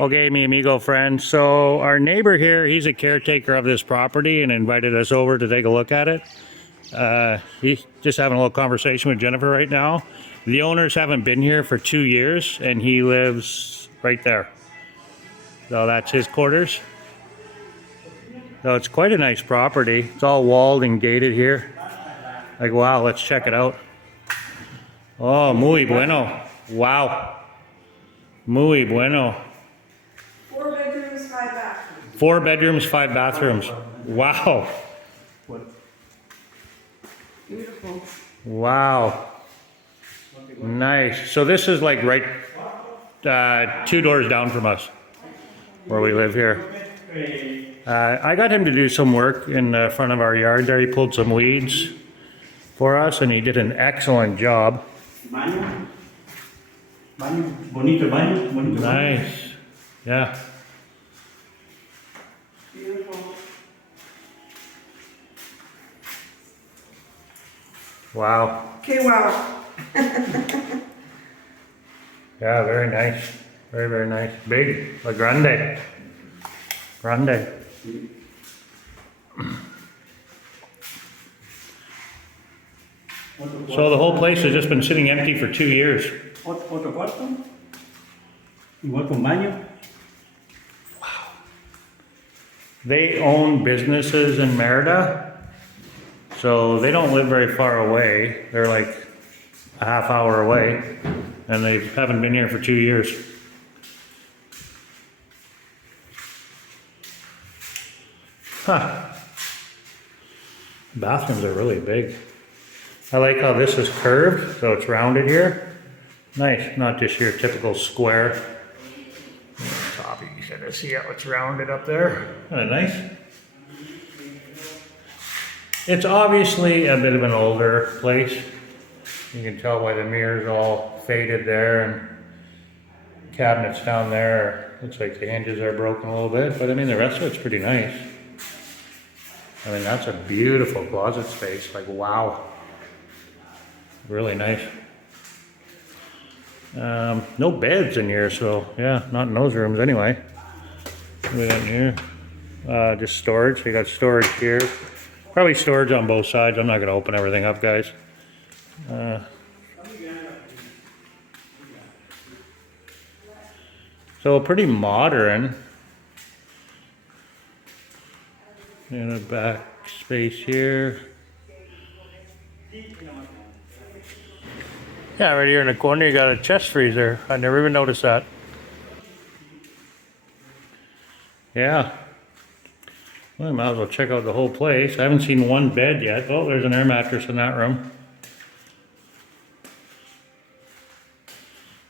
Okay, mi amigo friend. So our neighbor here, he's a caretaker of this property and invited us over to take a look at it. He's just having a little conversation with Jennifer right now. The owners haven't been here for 2 years and he lives right there. So that's his quarters. So it's quite a nice property. It's all walled and gated here. Like, wow, let's check it out. Oh, muy bueno. Wow. Muy bueno. 4 bedrooms, 5 bathrooms. 4 bedrooms, 5 bathrooms. Wow. Beautiful. Wow. Nice. So this is like right 2 doors down from us where we live here. I got him to do some work in the front of our yard there. He pulled some weeds for us and he did an excellent job. Baño. Baño. Bonito baño. Bonito baño. Nice. Yeah. Beautiful. Wow. Okay, wow. Yeah, very nice. Very, very nice. Big. A grande. Grande. So the whole place has just been sitting empty for 2 years. Otro cuarto. Igual con baño. They own businesses in Merida, so they don't live very far away. They're like a half hour away, and they haven't been here for 2 years. Huh. Bathrooms are really big. I like how this is curved, so it's rounded here. Nice, not just your typical square. Top, you can see how it's rounded up there. Kind of nice. It's obviously a bit of an older place. You can tell by the mirrors all faded there and cabinets down there. Looks like the hinges are broken a little bit, but I mean the rest of it's pretty nice. I mean that's a beautiful closet space, like wow. Really nice. No beds in here, so yeah, not in those rooms anyway. What do we got in here? Just storage. We got storage here. Probably storage on both sides. I'm not going to open everything up, guys. So pretty modern. And a back space here. Yeah, right here in the corner you got a chest freezer. I never even noticed that. Yeah. Well, I might as well check out the whole place. I haven't seen one bed yet. Oh, there's an air mattress in that room.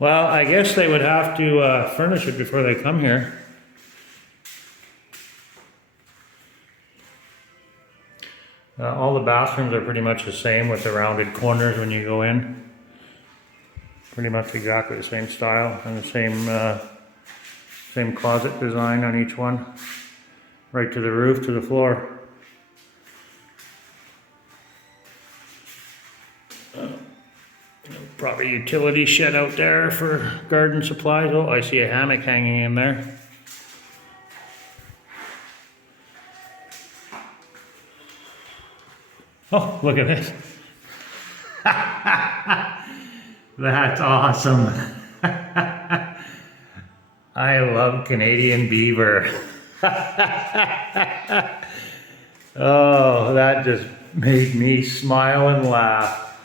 Well, I guess they would have to furnish it before they come here. All the bathrooms are pretty much the same with the rounded corners when you go in. Pretty much exactly the same style and the same closet design on each one. Right to the roof, to the floor. Probably utility shed out there for garden supplies. Oh, I see a hammock hanging in there. Oh, look at this. That's awesome. I love Canadian Beaver. Oh, that just made me smile and laugh.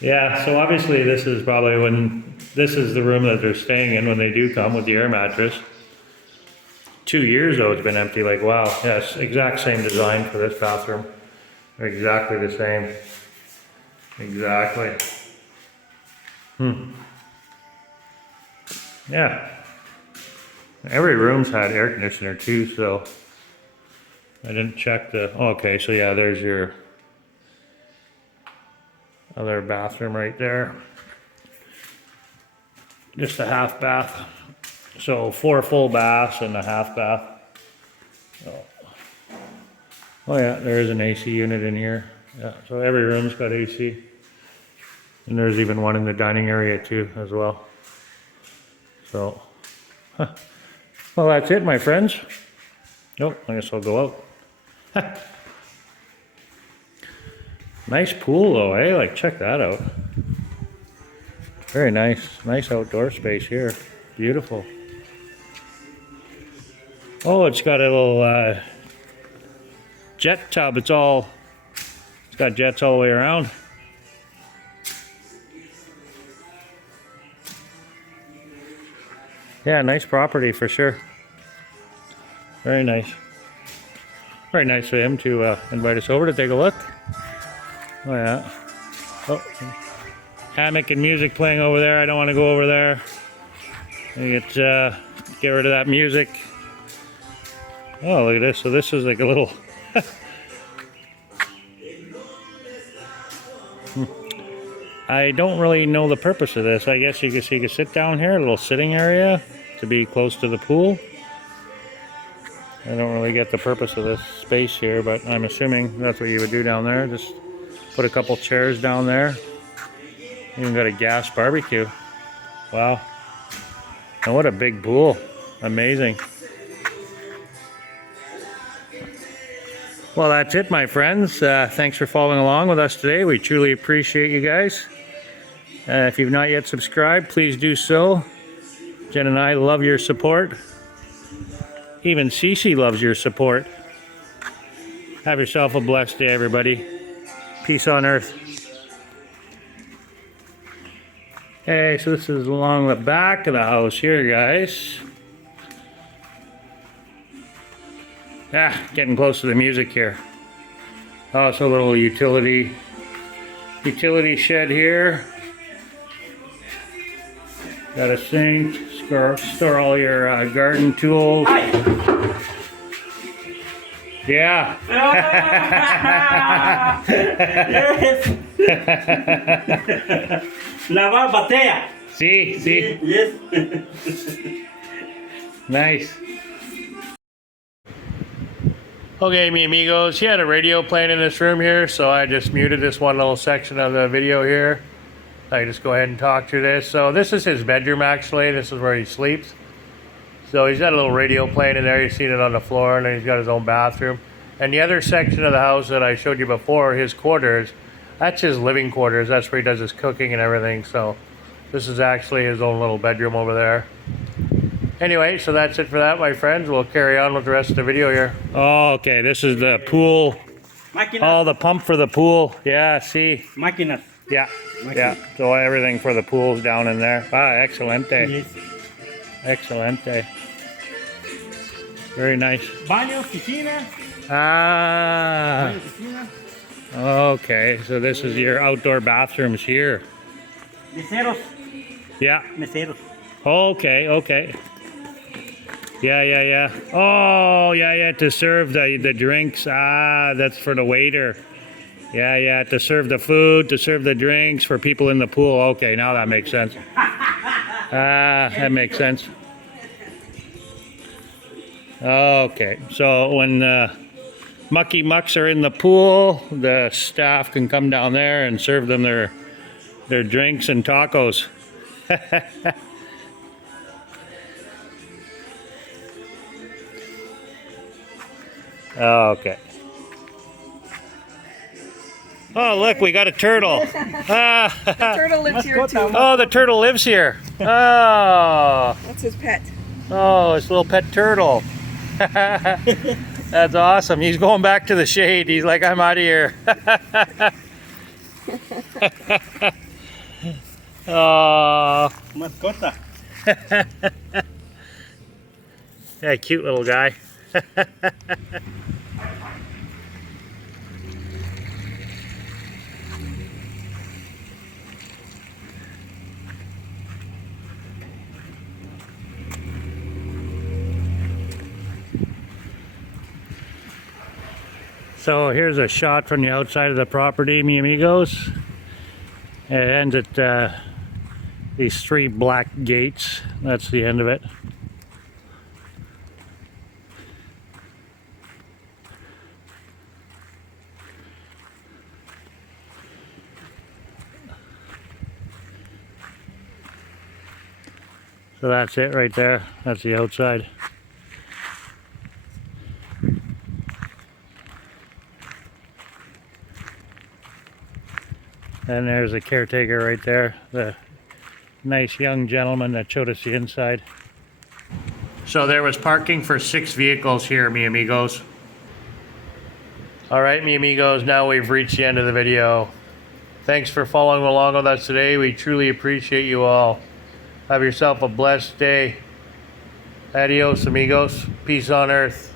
Yeah, so obviously this is probably this is the room that they're staying in when they do come with the air mattress. 2 years though it's been empty, like wow. Yes, exact same design for this bathroom. Exactly the same. Exactly. Yeah. Every room's had air conditioner too, so I didn't check the, oh, okay, so yeah, there's your other bathroom right there. Just a half bath. So 4 full baths and a half bath. Oh yeah, there is an AC unit in here. Yeah, so every room's got AC. And there's even one in the dining area too, as well. So, well, that's it, my friends. Nope, I guess I'll go out. Nice pool though, eh? Like, check that out. Very nice. Nice outdoor space here. Beautiful. Oh, it's got a little jet tub. It's got jets all the way around. Yeah, nice property for sure. Very nice. Very nice of him to invite us over to take a look. Oh yeah. Oh, hammock and music playing over there. I don't want to go over there. Get rid of that music. Oh, look at this. So this is like a little. I don't really know the purpose of this. I guess you could sit down here, a little sitting area to be close to the pool. I don't really get the purpose of this space here, but I'm assuming that's what you would do down there. Just put a couple chairs down there. Even got a gas barbecue. Wow. And what a big pool. Amazing. Well, that's it, my friends. Thanks for following along with us today. We truly appreciate you guys. If you've not yet subscribed, please do so. Jen and I love your support. Even Cece loves your support. Have yourself a blessed day, everybody. Peace on earth. Okay, so this is along the back of the house here, guys. Getting close to the music here. Oh, it's a little utility shed here. Got a sink, store all your garden tools. Yeah. Lavar batea. See? Yes. Nice. Okay, mi amigos, he had a radio playing in this room here, so I just muted this one little section of the video here. I just go ahead and talk through this. So this is his bedroom, actually. This is where he sleeps. So he's got a little radio playing in there. You've seen it on the floor, and then he's got his own bathroom. And the other section of the house that I showed you before, his quarters, that's his living quarters. That's where he does his cooking and everything. So this is actually his own little bedroom over there. Anyway, so that's it for that, my friends. We'll carry on with the rest of the video here. Oh, okay. This is the pool. Máquinas. Oh, the pump for the pool. Yeah, see. Máquinas. Yeah. So everything for the pool's down in there. Ah, excelente. Yes. Excelente. Very nice. Baño, piscina. Ah. Baño, piscina. Okay, so this is your outdoor bathrooms here. Meseros. Yeah. Meseros. Okay. Yeah. Oh, yeah, to serve the drinks. Ah, that's for the waiter. Yeah, to serve the food, to serve the drinks for people in the pool. Okay, now that makes sense. That makes sense. Okay, so when mucky mucks are in the pool, the staff can come down there and serve them their drinks and tacos. Okay. Oh, look, we got a turtle. The turtle lives here too. Oh, the turtle lives here. Oh, That's his pet. oh, it's a little pet turtle. That's awesome. He's going back to the shade. He's like, I'm out of here. Oh, Mascota. yeah, cute little guy. So here's a shot from the outside of the property, mi amigos. It ends at these 3 black gates. That's the end of it. So that's it right there. That's the outside. And there's a caretaker right there, the nice young gentleman that showed us the inside. So there was parking for 6 vehicles here, mi amigos. All right, mi amigos, now we've reached the end of the video. Thanks for following along with us today. We truly appreciate you all. Have yourself a blessed day. Adios, amigos. Peace on earth.